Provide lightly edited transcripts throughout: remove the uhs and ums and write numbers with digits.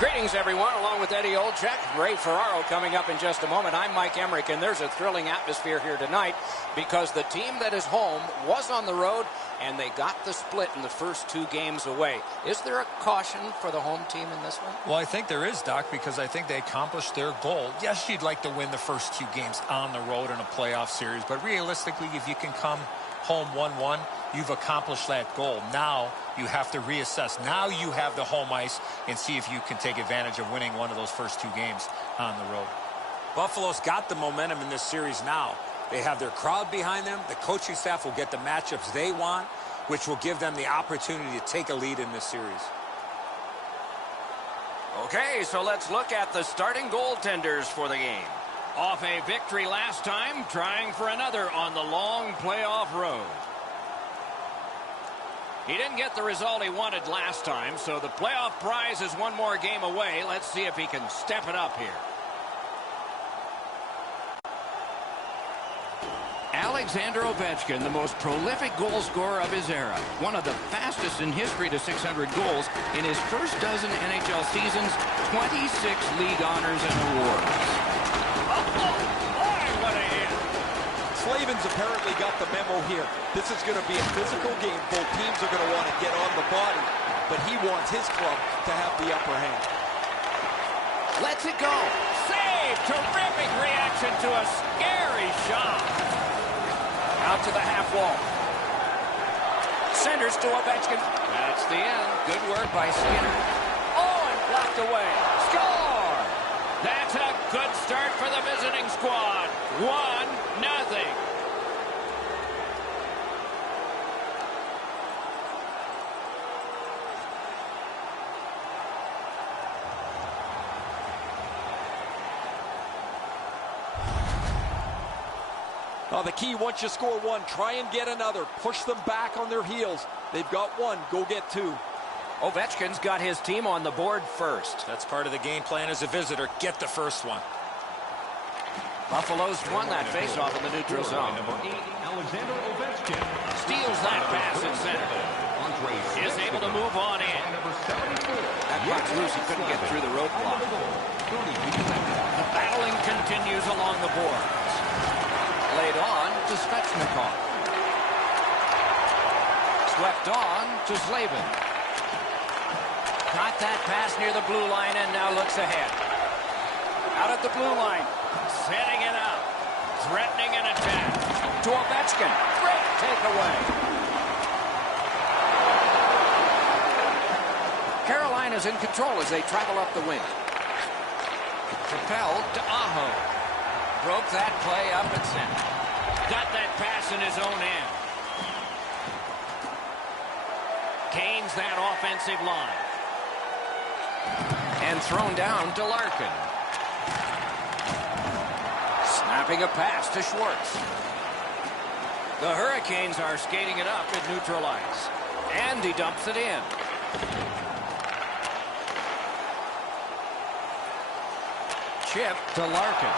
Greetings, everyone, along with Eddie Olczyk. Ray Ferraro coming up in just a moment. I'm Mike Emmerich, and there's a thrilling atmosphere here tonight because the team that is home was on the road, and they got the split in the first two games away. Is there a caution for the home team in this one? Well, I think there is, Doc, because I think they accomplished their goal. Yes, you'd like to win the first two games on the road in a playoff series, but realistically, if you can come home 1-1, you've accomplished that goal. Now you have to reassess. Now you have the home ice and see if you can take advantage of winning one of those first two games on the road. Buffalo's got the momentum in this series now. They have their crowd behind them. The coaching staff will get the matchups they want, which will give them the opportunity to take a lead in this series. Okay, so let's look at the starting goaltenders for the game. Off a victory last time, trying for another on the long playoff road. He didn't get the result he wanted last time, so the playoff prize is one more game away. Let's see if he can step it up here. Alexander Ovechkin, the most prolific goal scorer of his era. One of the fastest in history to 600 goals. In his first dozen NHL seasons, 26 league honors and awards. Slavin's apparently got the memo here. This is going to be a physical game. Both teams are going to want to get on the body, but he wants his club to have the upper hand. Lets it go. Save! Terrific reaction to a scary shot. Out to the half wall. Centers to Ovechkin. That's the end. Good work by Skinner. Oh, and blocked away. Score! That's a good start for the visiting squad. 1-0. The key, once you score one, try and get another. Push them back on their heels. They've got one. Go get two. Ovechkin's got his team on the board first. That's part of the game plan as a visitor. Get the first one. Buffalo's won that faceoff in the neutral zone. Alexander Ovechkin Steals that pass at center. Is able to move on in. That puck's loose. He couldn't get through the roadblock. The battling continues along the boards. Laid on to Svechnikov. Swept on to Slavin. Got that pass near the blue line and now looks ahead. Out at the blue line. Setting it up. Threatening an attack. To Ovechkin. Great takeaway. Carolina's in control as they travel up the wing. Propelled to Aho. Broke that play up at center. Got that pass in his own end. Gains that offensive line. And thrown down to Larkin. Snapping a pass to Schwartz. The Hurricanes are skating it up at neutral ice. And he dumps it in. Chip to Larkin.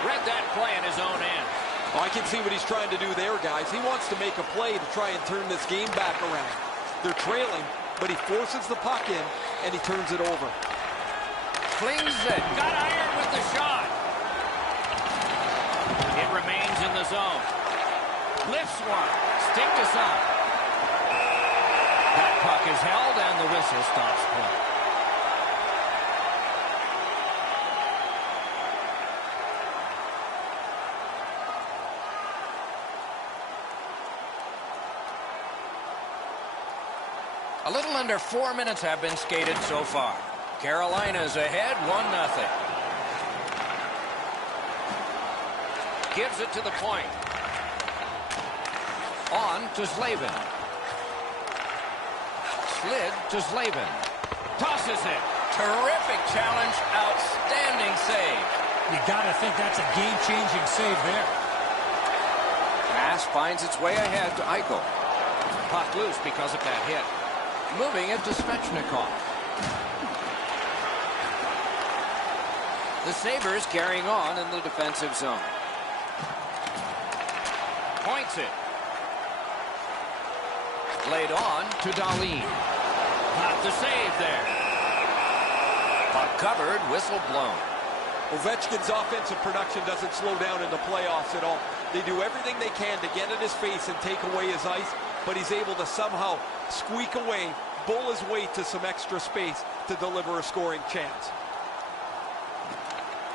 Read that play in his own end. I can see what he's trying to do there, guys. He wants to make a play to try and turn this game back around. They're trailing, but he forces the puck in, and he turns it over. Flings it. Got iron with the shot. It remains in the zone. Lifts one. Stick to side. That puck is held, and the whistle stops play. A little under 4 minutes have been skated so far. Carolina's ahead, 1-0. Gives it to the point. On to Slavin. Slid to Slavin. Tosses it. Terrific challenge. Outstanding save. You got to think that's a game-changing save there. Pass finds its way ahead to Eichel. Puck loose because of that hit. Moving it to Svechnikov. The Sabres carrying on in the defensive zone. Points it. Laid on to Dahlin. Not the save there. recovered, whistle blown. Ovechkin's offensive production doesn't slow down in the playoffs at all. They do everything they can to get in his face and take away his ice, but he's able to somehow squeak away, bull his way to some extra space to deliver a scoring chance.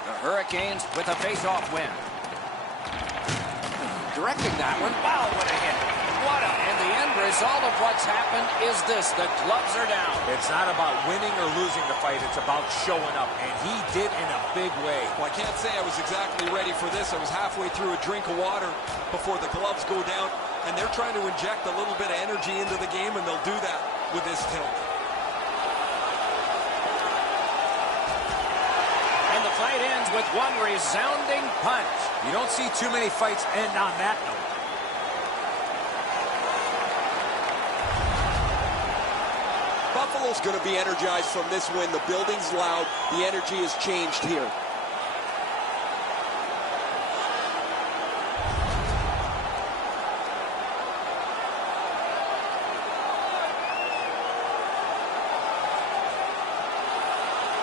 The Hurricanes with a face-off win. Directing that one. Wow, what a hit. And the end result of what's happened is this. The gloves are down. It's not about winning or losing the fight. It's about showing up, and he did in a big way. Well, I can't say I was exactly ready for this. I was halfway through a drink of water before the gloves go down, and they're trying to inject a little bit of energy into the game, and they'll do that with this tilt. And the fight ends with one resounding punch. You don't see too many fights end on that note. Buffalo's going to be energized from this win. The building's loud. The energy has changed here.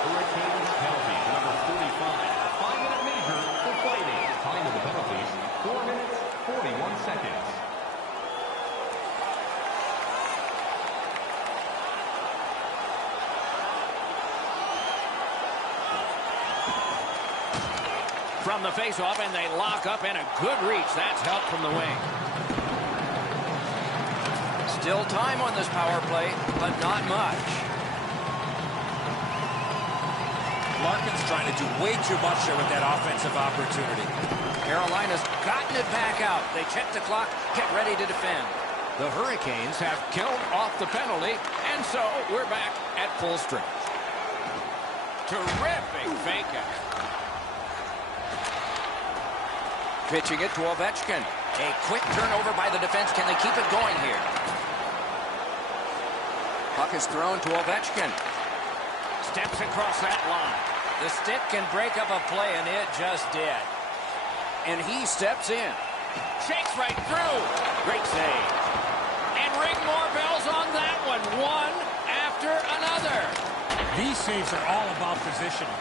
Hurricanes penalty, number 45. 5-minute major for fighting. Time of the penalties, 4 minutes, 41 seconds. From the face-off, and they lock up, and a good reach. That's help from the wing. Still time on this power play, but not much. Larkin's trying to do way too much there with that offensive opportunity. Carolina's gotten it back out. They check the clock, get ready to defend. The Hurricanes have killed off the penalty, and so we're back at full strength. Terrific fake out. Pitching it to Ovechkin. A quick turnover by the defense. Can they keep it going here? Puck is thrown to Ovechkin. Steps across that line. The stick can break up a play, and it just did. And he steps in. Shakes right through. Great save. And ring more bells on that one. One after another. These saves are all about positioning.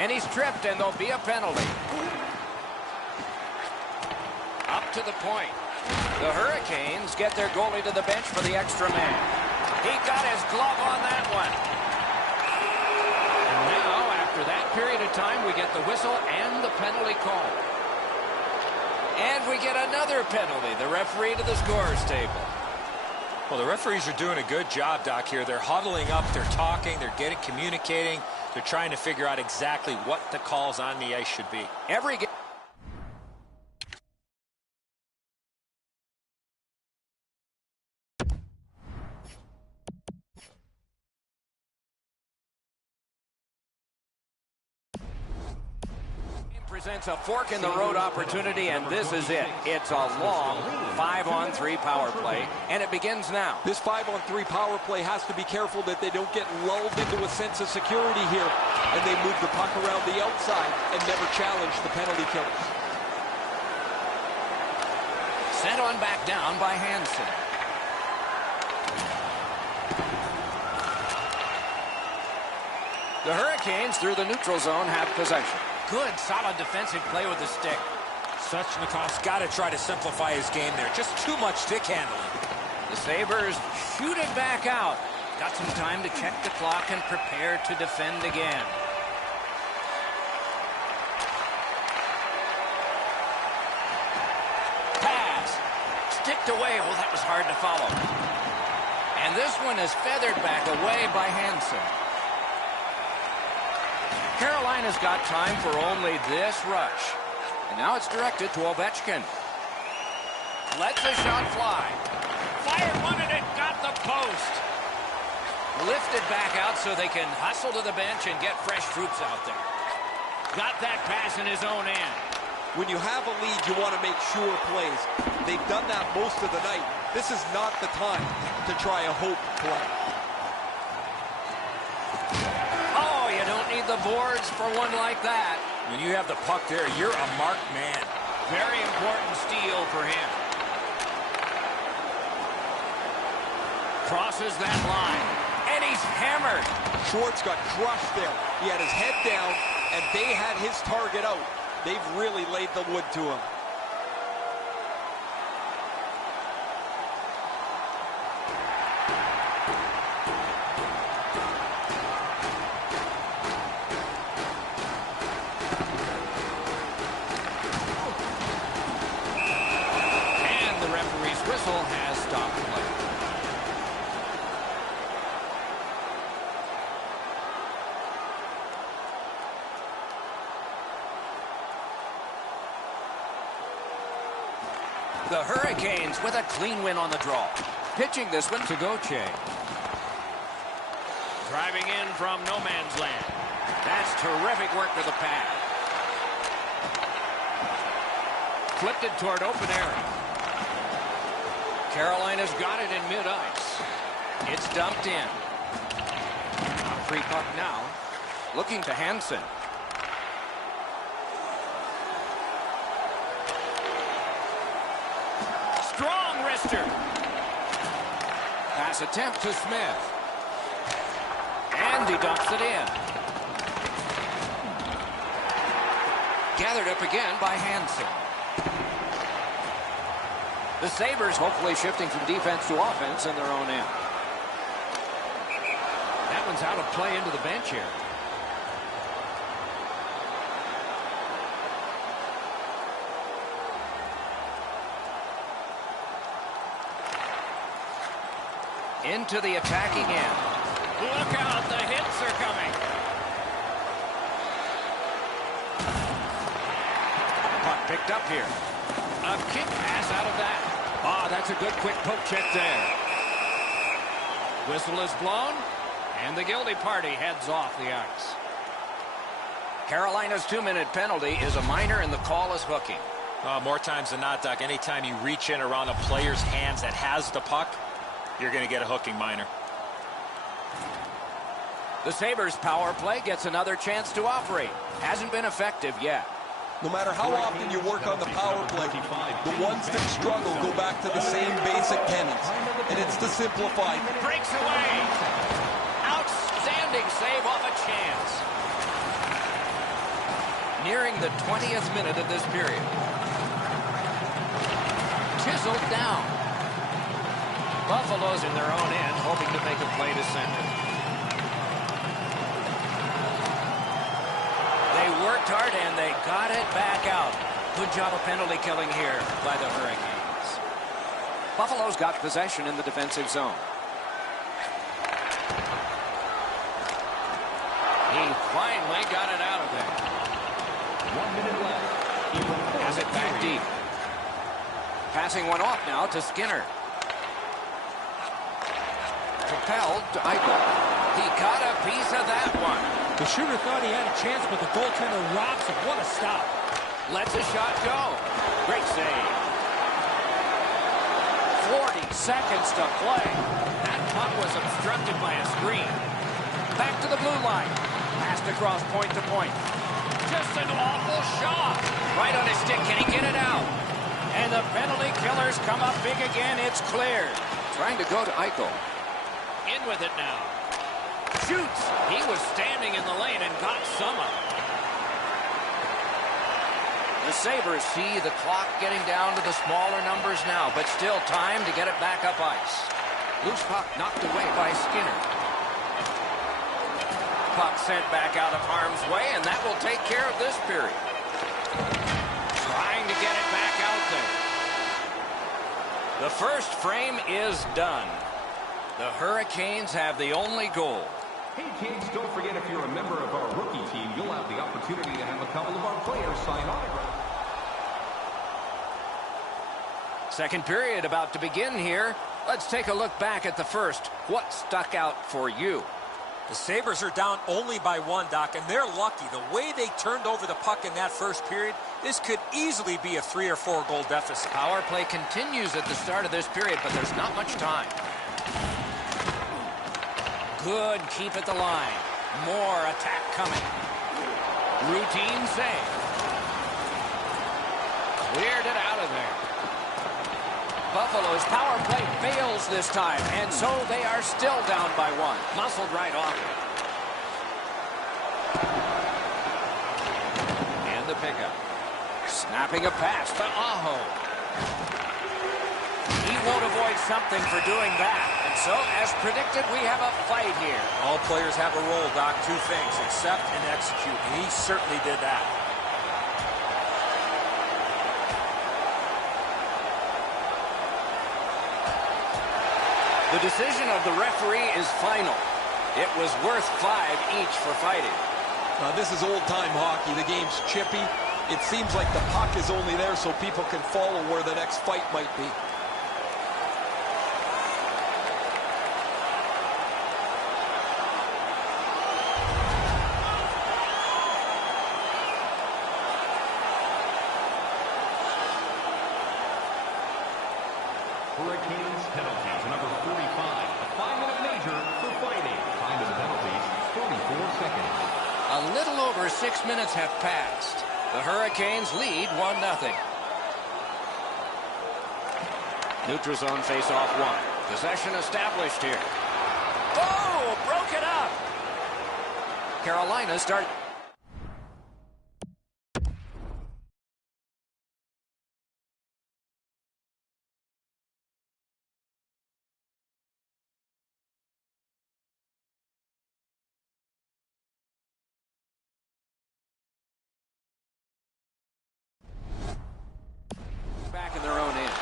And he's tripped, and there'll be a penalty. Up to the point. The Hurricanes get their goalie to the bench for the extra man. He got his glove on that one. And now, after that period of time, we get the whistle and the penalty call. And we get another penalty. The referee to the scorer's table. Well, the referees are doing a good job, Doc, here. They're huddling up, they're talking, they're communicating. They're trying to figure out exactly what the calls on the ice should be. Every game presents a fork-in-the-road opportunity, and this is it. It's a long 5-on-3 power play, and it begins now. This 5-on-3 power play has to be careful that they don't get lulled into a sense of security here, and they move the puck around the outside and never challenge the penalty killers. Sent on back down by Hansen. The Hurricanes, through the neutral zone, have possession. Good, solid defensive play with the stick. Suchnikov's got to try to simplify his game there. Just too much stick handling. The Sabres shoot it back out. Got some time to check the clock and prepare to defend again. Pass. Sticked away. Oh, that was hard to follow. And this one is feathered back away by Hansen. Carolina's got time for only this rush. And now it's directed to Ovechkin. Lets the shot fly. Fired one and it got the post. Lifted back out so they can hustle to the bench and get fresh troops out there. Got that pass in his own end. When you have a lead, you want to make sure plays. They've done that most of the night. This is not the time to try a hope play. Need the boards for one like that. When you have the puck there, you're a marked man. Very important steal for him. Crosses that line. And And he's hammered. Schwartz got crushed there. He had his head down, and they had his target out. They've really laid the wood to him. And the referee's whistle has stopped play. The Hurricanes with a clean win on the draw. Pitching this one to Gauthier. Driving in from no man's land. That's terrific work to the pad. Flipped it toward open area. Carolina's got it in mid-ice. It's dumped in. A free puck now. Looking to Hansen. Strong wrister. Pass attempt to Smith. And he dumps it in. Gathered up again by Hansen. The Sabres hopefully shifting from defense to offense in their own end. That one's out of play into the bench here. Into the attacking end. Look out, the hits are coming. Puck picked up here. A kick pass out of that. Ah, that's a good quick poke check there. Whistle is blown, and the guilty party heads off the ice. Carolina's 2-minute penalty is a minor, and the call is hooking. More times than not, Doc, anytime you reach in around a player's hands that has the puck, you're going to get a hooking minor. The Sabres power play gets another chance to operate. Hasn't been effective yet. No matter how often you work on the power play, the ones that struggle go back to the same basic tenets, and it's to simplify. Breaks away. Outstanding save off a chance. Nearing the 20th minute of this period. Chiseled down. Buffalo's in their own end, hoping to make a play to center. They worked hard, and they got it back out. Good job of penalty killing here by the Hurricanes. Buffalo's got possession in the defensive zone. He finally got it out of there. 1 minute left. Has it back deep. Passing one off now to Skinner. Propelled to Eichel. He got a piece of that one. The shooter thought he had a chance, but the goaltender robs him. What a stop. Lets a shot go. Great save. 40 seconds to play. That puck was obstructed by a screen. Back to the blue line. Passed across point to point. Just an awful shot. Right on his stick. Can he get it out? And the penalty killers come up big again. It's cleared. Trying to go to Eichel. In with it now. Shoots. He was standing in the lane and got some of it. The Sabres see the clock getting down to the smaller numbers now, but still time to get it back up ice. Loose puck knocked away by Skinner. Puck sent back out of harm's way, and that will take care of this period. Trying to get it back out there. The first frame is done. The Hurricanes have the only goal. Hey kids, don't forget if you're a member of our rookie team, you'll have the opportunity to have a couple of our players sign autographs. Second period about to begin here. Let's take a look back at the first. What stuck out for you? The Sabres are down only by 1, Doc, and they're lucky. The way they turned over the puck in that first period, this could easily be a 3 or 4 goal deficit. Power play continues at the start of this period, but there's not much time. Good keep at the line. More attack coming. Routine save. Cleared it out of there. Buffalo's power play fails this time, and so they are still down by one. Muscled right off it. And the pickup. Snapping a pass to Aho. He won't avoid something for doing that. And so, as predicted, we have a fight here. All players have a role, Doc. Two things, accept and execute. And he certainly did that. The decision of the referee is final. It was worth 5 each for fighting. This is old-time hockey. The game's chippy. It seems like the puck is only there so people can follow where the next fight might be. Hurricanes penalties. Number 45, a 5-minute major for fighting. Time of the penalties, 34 seconds. A little over 6 minutes have passed. The Hurricanes lead 1-0. Neutral zone face-off one. Possession established here. Oh, broke it up. Carolina start. Back in their own end.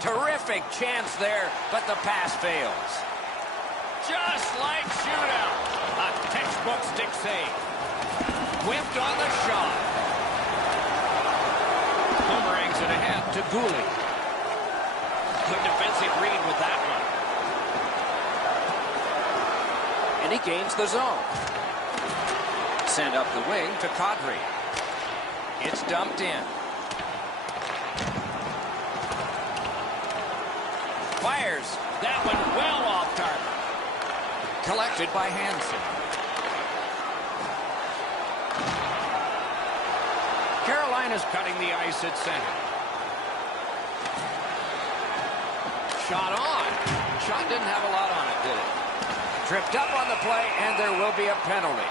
Terrific chance there, but the pass fails. Just like shootout. A textbook stick save. Whipped on the shot. Boomerangs it ahead to Goulet. Good defensive read with that one. And he gains the zone. Send up the wing to Kadri. It's dumped in. Fires. That one well off target. Collected by Hansen. Carolina's cutting the ice at center. Shot on. Shot didn't have a lot on it, did it? Tripped up on the play, and there will be a penalty.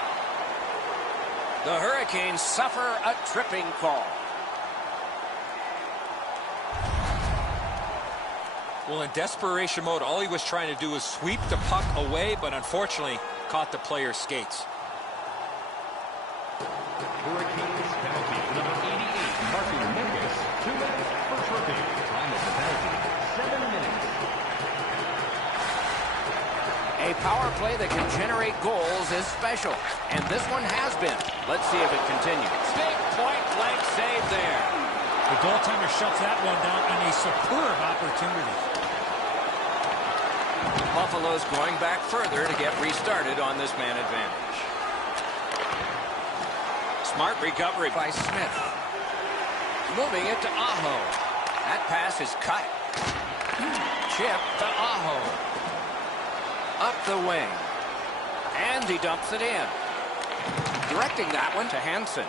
The Hurricanes suffer a tripping call. Well, in desperation mode, all he was trying to do was sweep the puck away, but unfortunately caught the player's skates. Hurricanes penalty. Number 88, Martin Memphis, 2 minutes for tripping. Time of the penalty, 7 minutes. A power play that can generate goals is special, and this one has been. Let's see if it continues. Big point-blank save there. The goaltender shuts that one down on a superb opportunity. Buffalo's going back further to get restarted on this man advantage. Smart recovery by Smith. Moving it to Aho. That pass is cut. Chip to Aho. Up the wing. And he dumps it in. Directing that one to Hansen.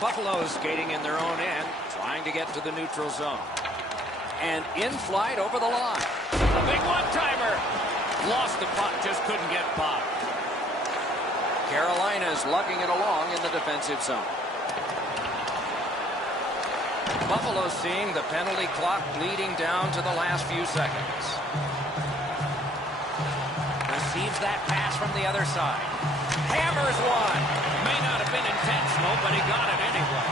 Buffalo's skating in their own end, trying to get to the neutral zone. And in flight over the line. A big one-timer. Lost the puck, just couldn't get by. Carolina's lugging it along in the defensive zone. Buffalo's seeing the penalty clock bleeding down to the last few seconds. Receives that pass from the other side. Hammers one. May not have been intentional, but he got it anyway.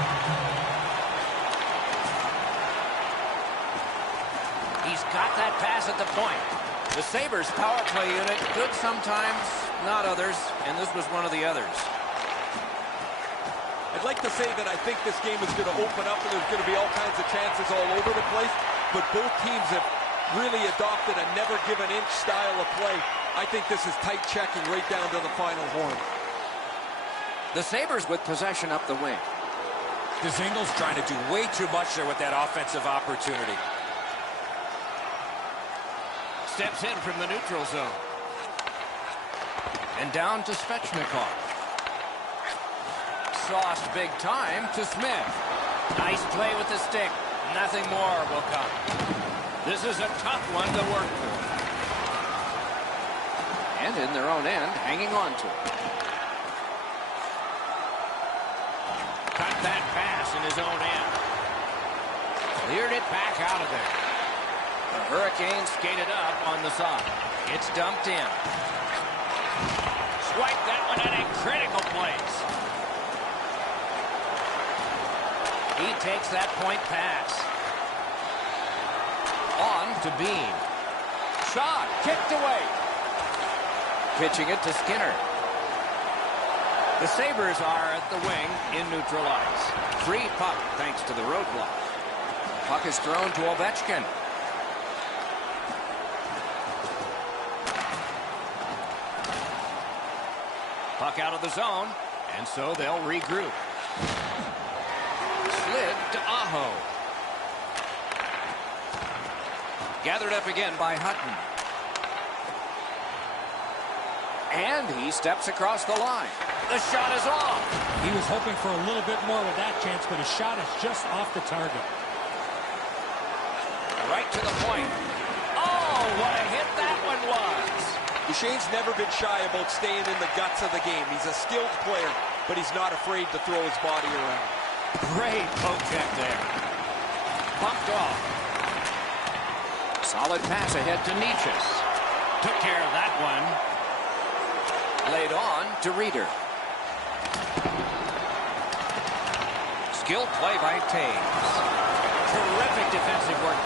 He's got that pass at the point. The Sabres power play unit, good sometimes, not others, and this was one of the others. I'd like to say that I think this game is going to open up and there's going to be all kinds of chances all over the place, but both teams have really adopted a never-give-an-inch style of play. I think this is tight checking right down to the final horn. The Sabres with possession up the wing. Dzingle's trying to do way too much there with that offensive opportunity. Steps in from the neutral zone. And down to Svechnikov. Sauced big time to Smith. Nice play with the stick. Nothing more will come. This is a tough one to work through. And in their own end, hanging on to it. Cut that pass in his own end. Cleared it back out of there. The Hurricanes skated up on the side. It's dumped in. Swipe that one at a critical place. He takes that point pass. On to Bean. Shot, kicked away. Pitching it to Skinner. The Sabres are at the wing in neutral ice. Free puck thanks to the roadblock. Puck is thrown to Ovechkin. Puck out of the zone, and so they'll regroup. Slid to Aho. Gathered up again by Hutton. And he steps across the line. The shot is off. He was hoping for a little bit more with that chance, but his shot is just off the target. Right to the point. Oh, what a hit that one was. Duchesne's never been shy about staying in the guts of the game. He's a skilled player, but he's not afraid to throw his body around. Great poke check there. Bumped off. Solid pass ahead to Nietzsche. Took care of that one. Laid on to Reeder. Skilled play by Taves. Terrific defensive work.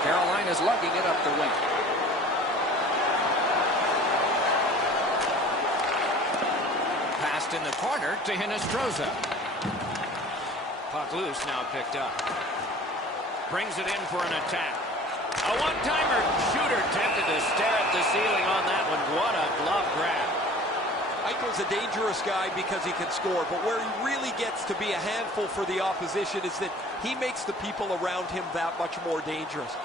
Carolina's lugging it up the wing. Passed in the corner to Hinostroza. Puck loose, now picked up. Brings it in for an attack. A one-timer. Shooter tempted to stare at the ceiling on that one. What a glove grab. Eichel's a dangerous guy because he can score, but where he really gets to be a handful for the opposition is that he makes the people around him that much more dangerous.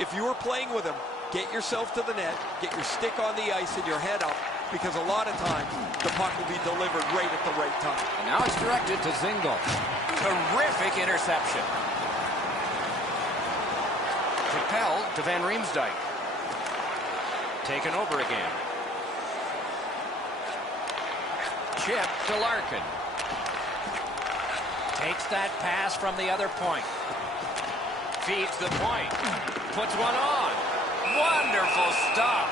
If you are playing with him, get yourself to the net, get your stick on the ice and your head up, because a lot of times the puck will be delivered right at the right time. And now it's directed to Zingle. Terrific interception. Propelled to Van Riemsdyk. Taken over again. Chip to Larkin. Takes that pass from the other point. Feeds the point. Puts one on. Wonderful stop.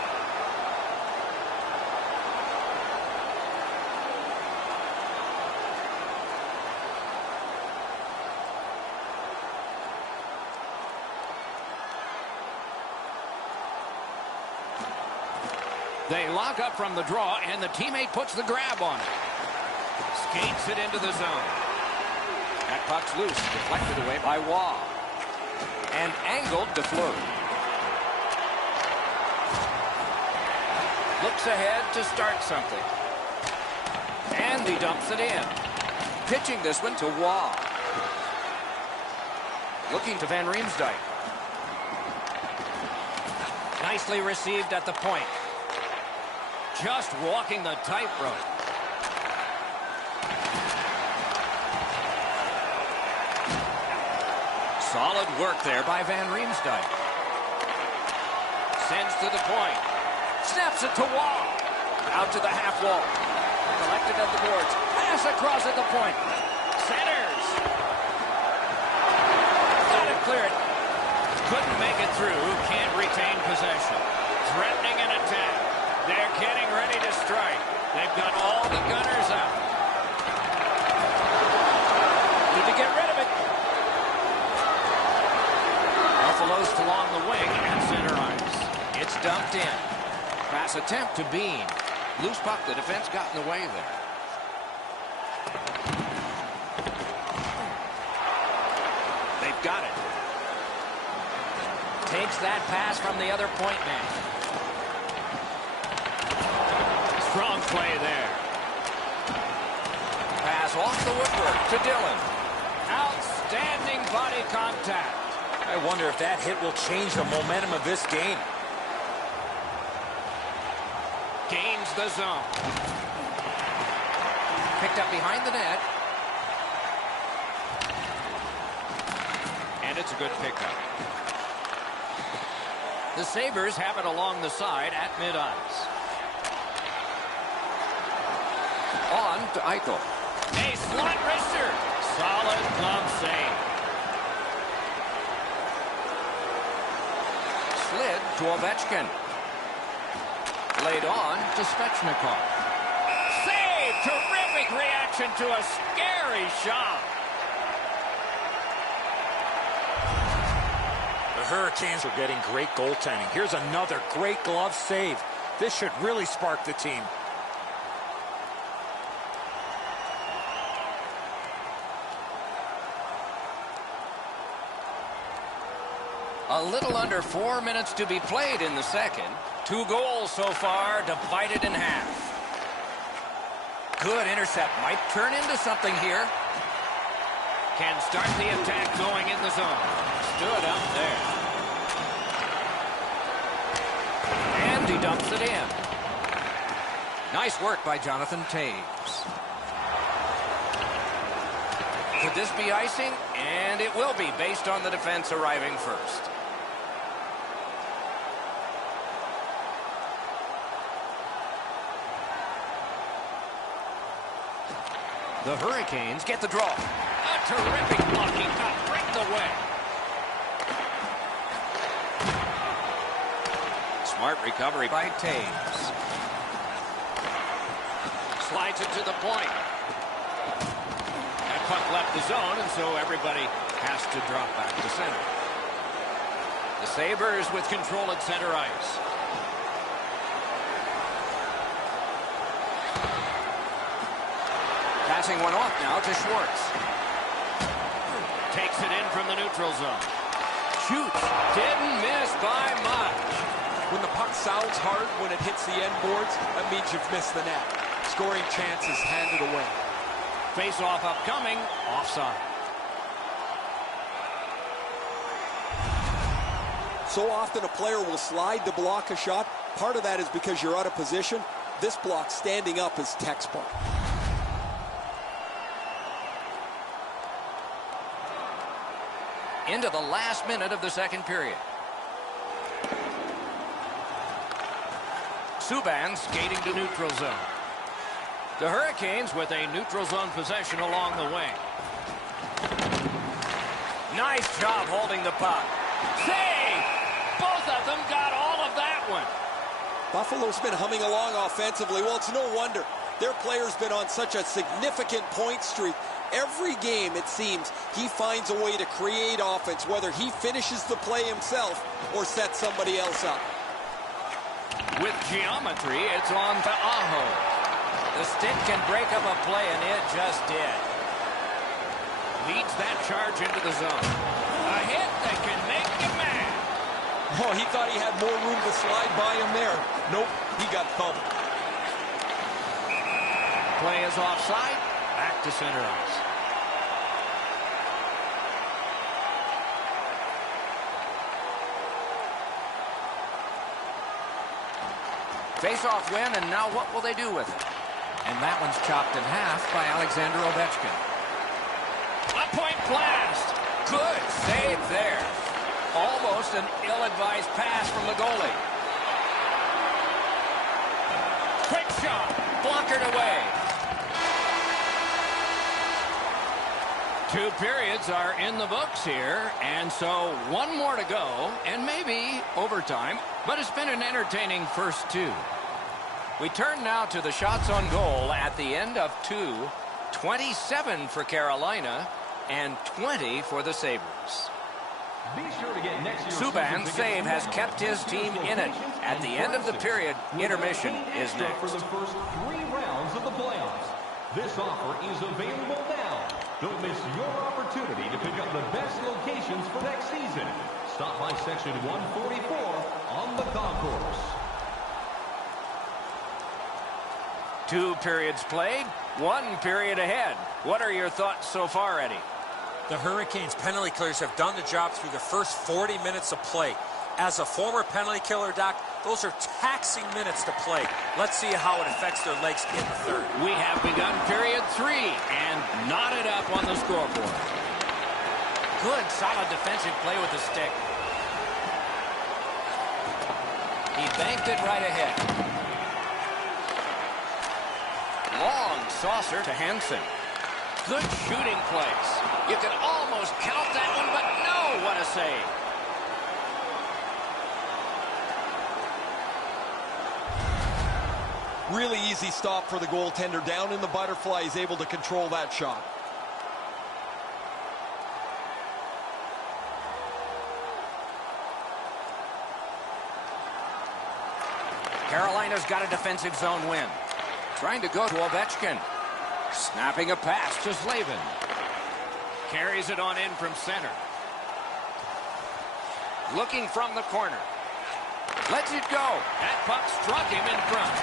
They lock up from the draw, and the teammate puts the grab on it. Skates it into the zone. That puck's loose, deflected away by Waugh. And angled to Fleury. Looks ahead to start something. And he dumps it in. Pitching this one to Waugh. Looking to Van Riemsdyk. Nicely received at the point. Just walking the tightrope. Solid work there by Van Riemsdyk. Sends to the point. Snaps it to Waugh. Out to the half wall. Collected at the boards. Pass across at the point. Centers. Got it cleared. Couldn't make it through. Can't retain possession. Threatening an attack. They're getting ready to strike. They've got all the gunners out. Need to get rid of it. Buffalo's along the wing and center ice. It's dumped in. Pass attempt to Bean. Loose puck. The defense got in the way there. They've got it. Takes that pass from the other point man. Strong play there. Pass off the woodwork to Dillon. Outstanding body contact. I wonder if that hit will change the momentum of this game. Gains the zone. Picked up behind the net. And it's a good pickup. The Sabres have it along the side at mid-ice. On to Eichel. A slot wrister. Solid glove save. Slid to Ovechkin. Laid on to Svechnikov. Save! Terrific reaction to a scary shot. The Hurricanes are getting great goaltending. Here's another great glove save. This should really spark the team. A little under 4 minutes to be played in the second. 2 goals so far, divided in half. Good intercept. Might turn into something here. Can start the attack going in the zone. Stood up there. And he dumps it in. Nice work by Jonathan Toews. Could this be icing? And it will be, based on the defense arriving first. The Hurricanes get the draw. A terrific block. He got right away. Smart recovery by Toews. Slides it to the point. That puck left the zone, and so everybody has to drop back to center. The Sabres with control at center ice. Passing one off now to Schwartz. Takes it in from the neutral zone. Shoots. Didn't miss by much. When the puck sounds hard when it hits the end boards, that means you've missed the net. Scoring chances handed away. Face-off upcoming. Offside. So often a player will slide to block a shot. Part of that is because you're out of position. This block standing up is textbook. Into the last minute of the second period. Subban skating to neutral zone. The Hurricanes with a neutral zone possession along the wing. Nice job holding the puck. Save! Both of them got all of that one. Buffalo's been humming along offensively. Well, it's no wonder. Their player's been on such a significant point streak. Every game, it seems, he finds a way to create offense, whether he finishes the play himself or sets somebody else up. With geometry, it's on to Aho. The stick can break up a play, and it just did. Leads that charge into the zone. A hit that can make you mad. Oh, he thought he had more room to slide by him there. Nope, he got thumped. Play is offside. Back to center ice. Face-off win, and now what will they do with it? And that one's chopped in half by Alexander Ovechkin. A point blast. Good save there. Almost an ill-advised pass from the goalie. Quick shot. Blockered away. 2 periods are in the books here, and so 1 more to go, and maybe overtime, but it's been an entertaining first 2. We turn now to the shots on goal at the end of 2. 27 for Carolina and 20 for the Sabres. Subban's save has kept his team in it. At the end of the period, intermission is next. For the first 3 rounds of the playoffs. This offer is available now. Don't miss your opportunity to pick up the best locations for next season. Stop by section 144 on the concourse. 2 periods played, 1 period ahead. What are your thoughts so far, Eddie? The Hurricanes penalty killers have done the job through the first 40 minutes of play. As a former penalty killer, Doc, those are taxing minutes to play. Let's see how it affects their legs in the third. We have begun period 3 and knotted up on the scoreboard. Good, solid defensive play with the stick. He banked it right ahead. Long saucer to Hansen. Good shooting place. You can almost count that one, but no, what a save. Really easy stop for the goaltender. Down in the butterfly, he's able to control that shot. Carolina's got a defensive zone win. Trying to go to Ovechkin. Snapping a pass to Slavin. Carries it on in from center. Looking from the corner. Lets it go. That puck struck him in front.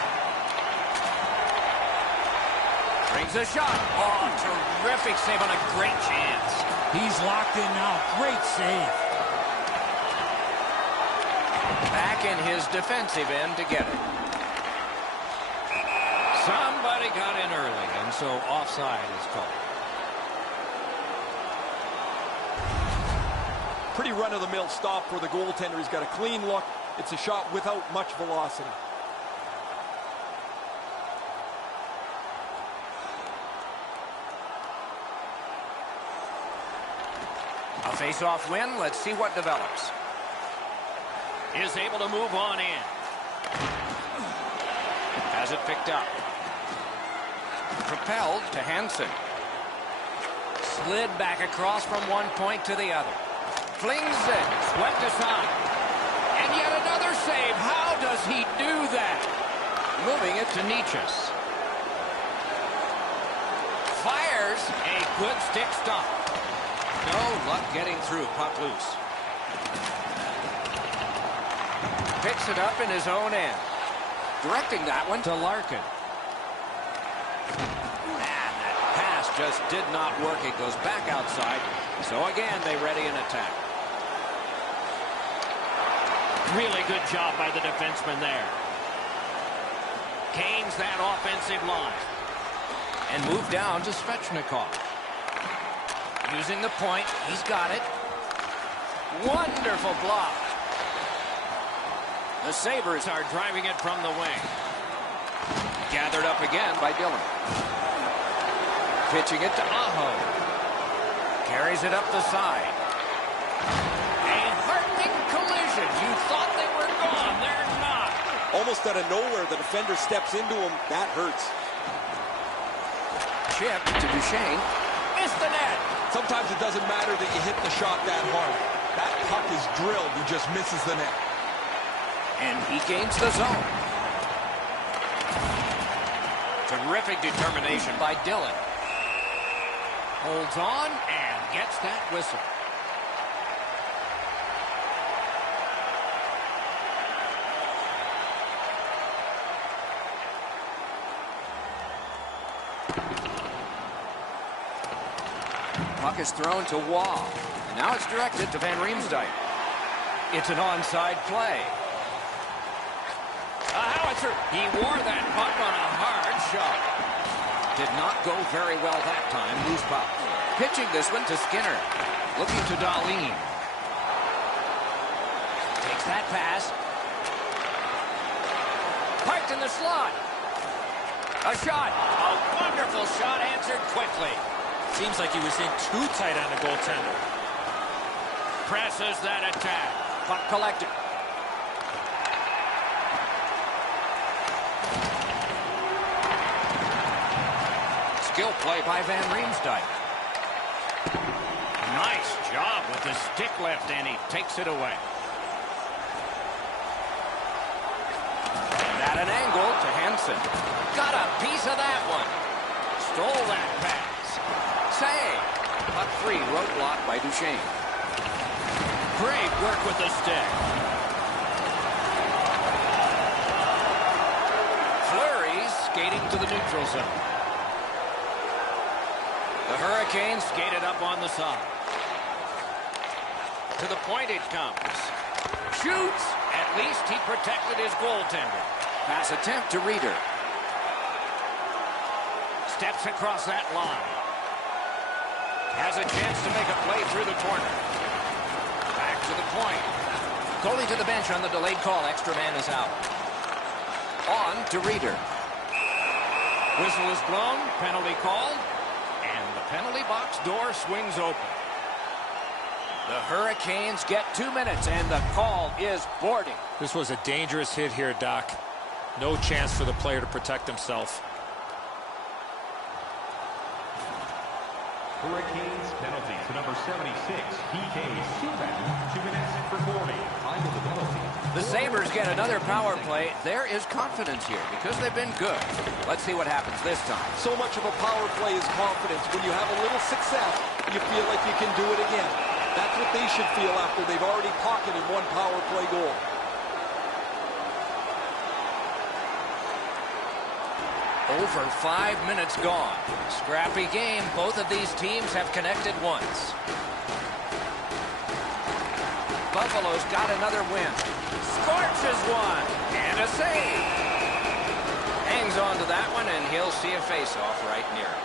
Brings a shot. Oh, terrific save on a great chance. He's locked in now. Great save. Back in his defensive end to get it. Somebody got in early, and so offside is called. Pretty run-of-the-mill stop for the goaltender. He's got a clean look. It's a shot without much velocity. A face-off win. Let's see what develops. Is able to move on in. Has it picked up. Propelled to Hansen. Slid back across from one point to the other. Flings it. Swept aside. And yet another save. How does he do that? Moving it to Nichas. Fires a good stick stop. No luck getting through. Puck loose. Picks it up in his own end. Directing that one to Larkin. Man, that pass just did not work. It goes back outside. So again, they ready an attack. Really good job by the defenseman there. Gains that offensive line. And move down to Svechnikov. Using the point. He's got it. Wonderful block. The Sabres are driving it from the wing. Gathered up again by Dillon. Pitching it to Aho. Carries it up the side. A heartening collision. You thought they were gone. They're not. Almost out of nowhere, the defender steps into him. That hurts. Chip to Duchesne. Missed the net. Sometimes it doesn't matter that you hit the shot that hard. That puck is drilled. He just misses the net. And he gains the zone. Terrific determination by Dillon. Holds on and gets that whistle. Puck is thrown to Waugh. And now it's directed to Van Riemsdyk. It's an onside play. Howitzer, he wore that puck on a hard shot. Did not go very well that time. Loose puck. Pitching this one to Skinner. Looking to Dahlin. Takes that pass. Parked in the slot. A shot. A wonderful shot answered quickly. Seems like he was in too tight on the goaltender. Presses that attack. Puck collected. Skill play by Van Riemsdyk. Nice job with the stick lift, and he takes it away. And at an angle to Hansen. Got a piece of that one. Stole that pass. Save. Puck free, roadblock by Duchesne. Great work with the stick. Fleury skating to the neutral zone. The Hurricanes skated up on the side. To the point it comes. Shoots. At least he protected his goaltender. Pass attempt to Reeder. Steps across that line. Has a chance to make a play through the corner. Back to the point. Goalie to the bench on the delayed call. Extra man is out. On to Reeder. Whistle is blown. Penalty called. And the penalty box door swings open. The Hurricanes get 2 minutes, and the call is boarding. This was a dangerous hit here, Doc. No chance for the player to protect himself. Hurricanes penalty to number 76, PK Subban, 2 minutes for 40. Time of the penalty. The Sabres get another power play. There is confidence here because they've been good. Let's see what happens this time. So much of a power play is confidence. When you have a little success, you feel like you can do it again. That's what they should feel after they've already pocketed one power play goal. Over 5 minutes gone. Scrappy game. Both of these teams have connected once. Buffalo's got another win. Scorches one. And a save. Hangs on to that one, and he'll see a face-off right near him.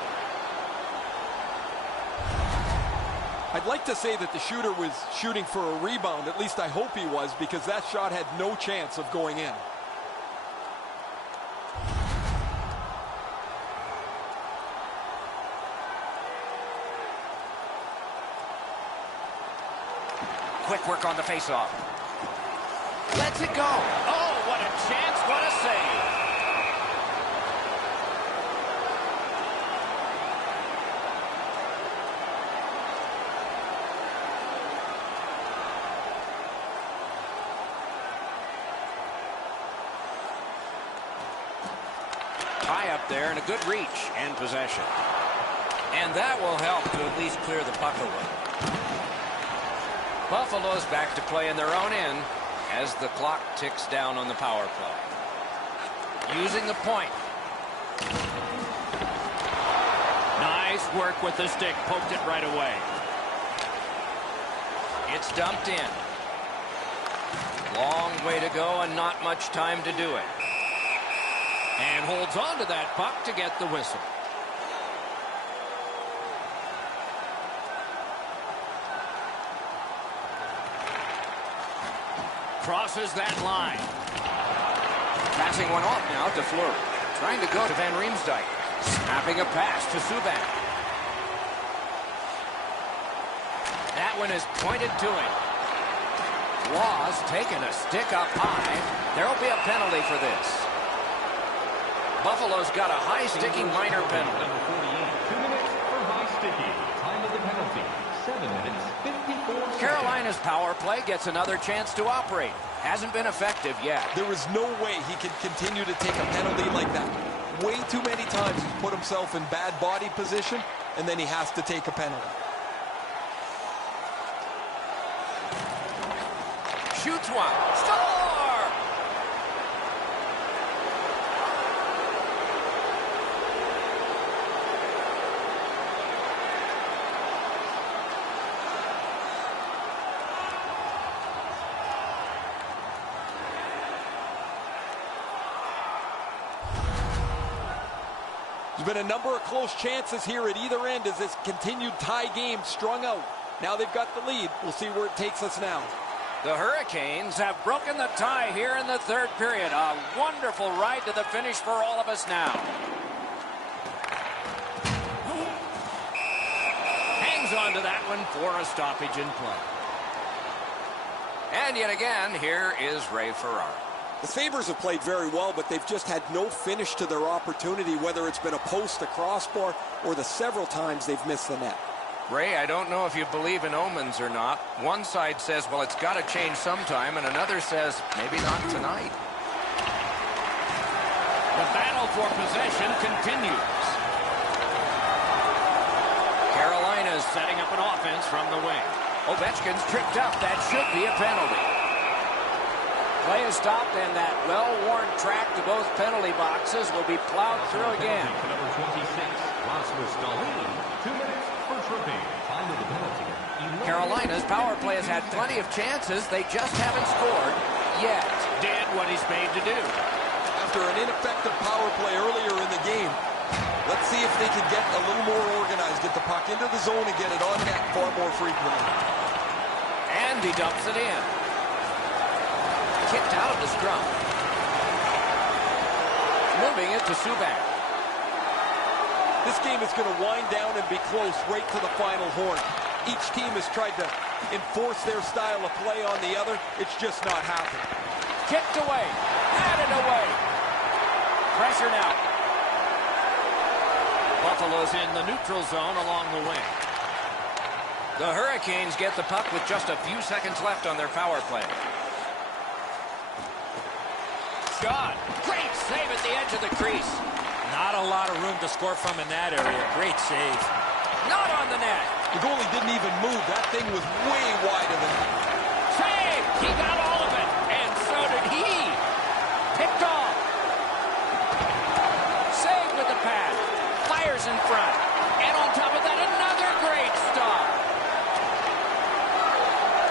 I'd like to say that the shooter was shooting for a rebound. At least I hope he was, because that shot had no chance of going in. Quick work on the faceoff. Lets it go. Oh, what a chance, what a save. High up there and a good reach and possession. And that will help to at least clear the puck away. Buffalo's back to play in their own end as the clock ticks down on the power play. Using the point. Nice work with the stick. Poked it right away. It's dumped in. Long way to go and not much time to do it. And holds on to that puck to get the whistle. Crosses that line. Passing one off now to Fleury. Trying to go to Van Riemsdyk. Snapping a pass to Subban. That one is pointed to him. Laws taking a stick up high. There will be a penalty for this. Buffalo's got a high-sticking minor penalty. Number 48, 2 minutes for high sticking. Time of the penalty, 7 minutes, 54 seconds. Carolina's power play gets another chance to operate. Hasn't been effective yet. There is no way he can continue to take a penalty like that. Way too many times he's put himself in bad body position, and then he has to take a penalty. Shoots one. Score! There's been a number of close chances here at either end as this continued tie game strung out. Now they've got the lead. We'll see where it takes us now. The Hurricanes have broken the tie here in the third period. A wonderful ride to the finish for all of us now. Hangs on to that one for a stoppage in play. And yet again, here is Ray Ferraro. The Sabres have played very well, but they've just had no finish to their opportunity, whether it's been a post, a crossbar, or the several times they've missed the net. Ray, I don't know if you believe in omens or not. One side says, well, it's got to change sometime, and another says, maybe not tonight. The battle for possession continues. Carolina's setting up an offense from the wing. Ovechkin's tripped up. That should be a penalty. Play is stopped, and that well-worn track to both penalty boxes will be plowed through again. Number 26, Rasmus Dahlin, 2 minutes for tripping. Time of the penalty. Carolina's power play has had plenty of chances. They just haven't scored yet. Did what he's made to do. After an ineffective power play earlier in the game, let's see if they can get a little more organized, get the puck into the zone and get it on net far more frequently. And he dumps it in. kicked out of the scrum. Moving it to Subban. This game is going to wind down and be close right to the final horn. Each team has tried to enforce their style of play on the other. It's just not happening. Kicked away. Batted away. Pressure now. Buffalo's in the neutral zone along the wing. The Hurricanes get the puck with just a few seconds left on their power play. Shot. Great save at the edge of the crease. Not a lot of room to score from in that area. Great save. Not on the net. The goalie didn't even move. That thing was way wider than that. Save! He got all of it, and so did he. Picked off. Save with the pad. Fires in front. And on top of that, another great stop.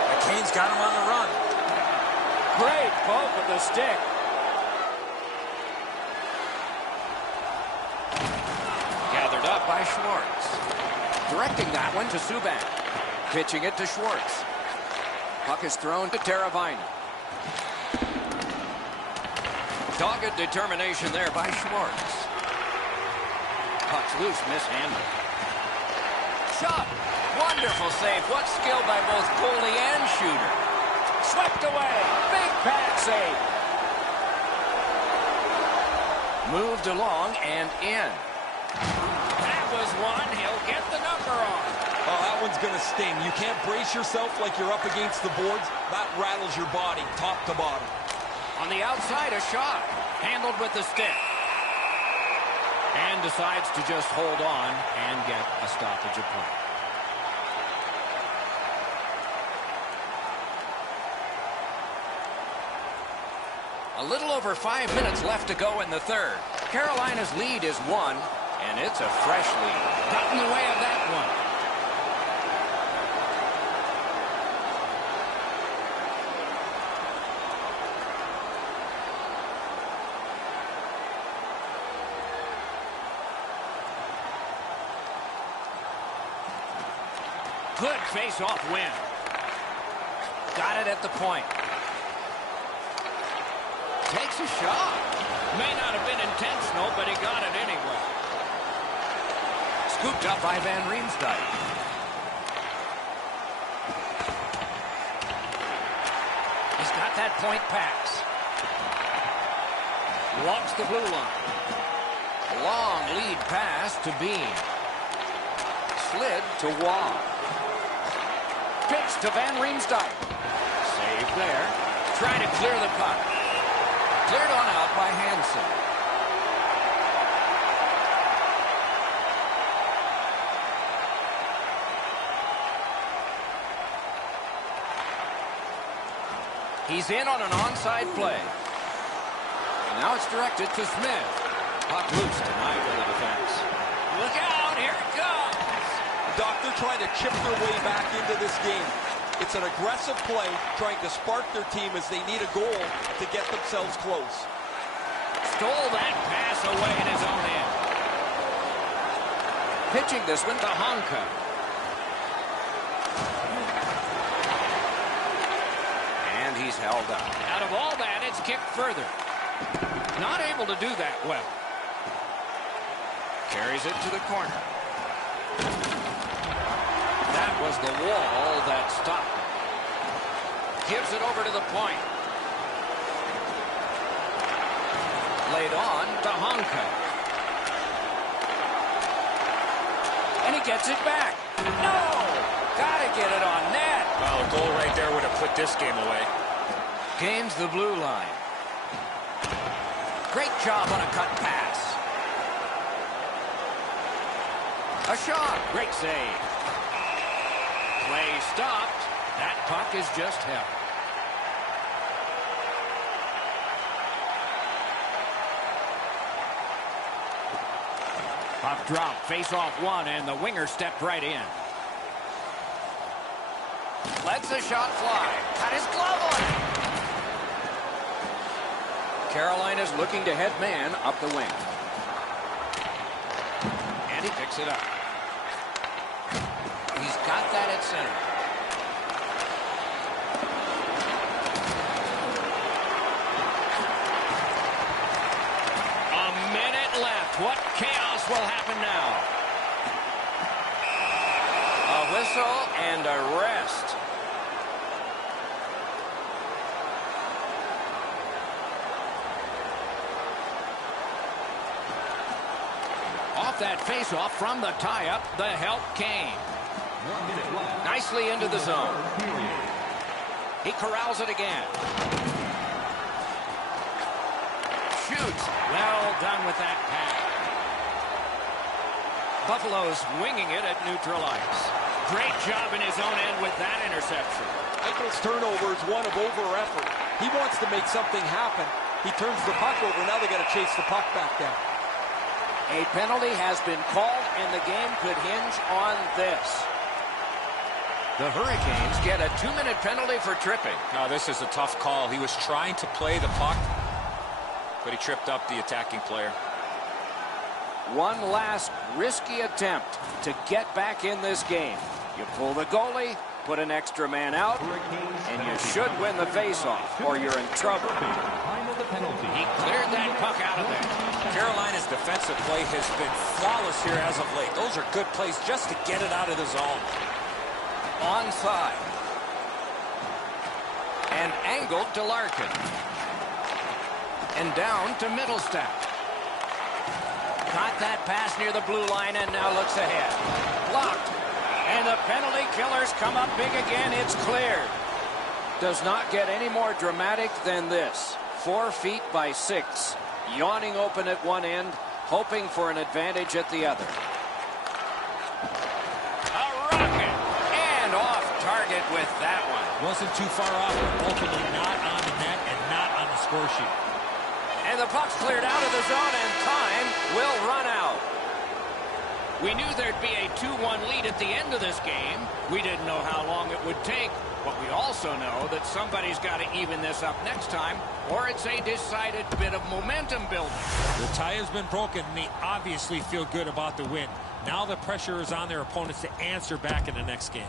The Canes got him on the run. Great poke with the stick. Gathered up by Schwartz. Directing that one to Subban. Pitching it to Schwartz. Puck is thrown to Teravainen. Dogged determination there by Schwartz. Puck's loose, mishandled. Shot. Wonderful save. What skill by both goalie and shooter. Swept away. Big pad save. Moved along and in. That was one. He'll get the number on. Oh, that one's going to sting. You can't brace yourself like you're up against the boards. That rattles your body, top to bottom. On the outside, a shot. Handled with the stick. And decides to just hold on and get a stoppage of play. A little over 5 minutes left to go in the third. Carolina's lead is 1, and it's a fresh lead. Got in the way of that one. Good face-off win. Got it at the point. Takes a shot. May not have been intentional, but he got it anyway. Scooped up by Van Riemsdyk. He's got that point pass. Walks the blue line. Long lead pass to Bean. Slid to Waugh. Pitch to Van Riemsdyk. Save there. Trying to clear the puck. Cleared on out by Hansen. He's in on an onside play. And now it's directed to Smith. Puck loose to Niagara defense. Look out, here it comes. Doc, they're trying to chip their way back into this game. It's an aggressive play, trying to spark their team as they need a goal to get themselves close. Stole that pass away in his own end. Pitching this one to Honka. And he's held up. Out of all that, it's kicked further. Not able to do that well. Carries it to the corner. That was the wall that stopped him. Gives it over to the point. Laid on to Honka. And he gets it back. No! Gotta get it on net. Well, a goal right there would have put this game away. Gains the blue line. Great job on a cut pass. A shot. Great save. Play stopped. That puck is just held. Puck drop. Face off one, and the winger stepped right in. Lets the shot fly. Got his glove on it. Carolina's looking to head man up the wing. And he picks it up. He's got that at center. what chaos will happen now. A whistle and a rest. Off that faceoff from the tie-up, the help came. 1 minute left. Nicely into the zone. He corrals it again. Shoots. Well done with that pass. Buffalo's winging it at neutral ice. Great job in his own end with that interception. Eichel's turnover is one of over-effort. He wants to make something happen. He turns the puck over. Now they got to chase the puck back down. A penalty has been called, and the game could hinge on this. The Hurricanes get a 2-minute penalty for tripping. Now, this is a tough call. He was trying to play the puck, but he tripped up the attacking player. One last risky attempt to get back in this game. You pull the goalie, put an extra man out, and you should win the faceoff, or you're in trouble. Time of the penalty. He cleared that puck out of there. Carolina's defensive play has been flawless here as of late. Those are good plays just to get it out of the zone. Onside. And angled to Larkin. And down to Middlestat. Caught that pass near the blue line and now looks ahead. Blocked. And the penalty killers come up big again. It's cleared. Does not get any more dramatic than this. 4 feet by 6. Yawning open at one end, hoping for an advantage at the other. A rocket. And off target with that one. Wasn't too far off, but ultimately not on the net and not on the score sheet. And the puck's cleared out of the zone, and time will run out. We knew there'd be a 2-1 lead at the end of this game. We didn't know how long it would take, but we also know that somebody's got to even this up next time, or it's a decided bit of momentum building. The tie has been broken, and they obviously feel good about the win. Now the pressure is on their opponents to answer back in the next game.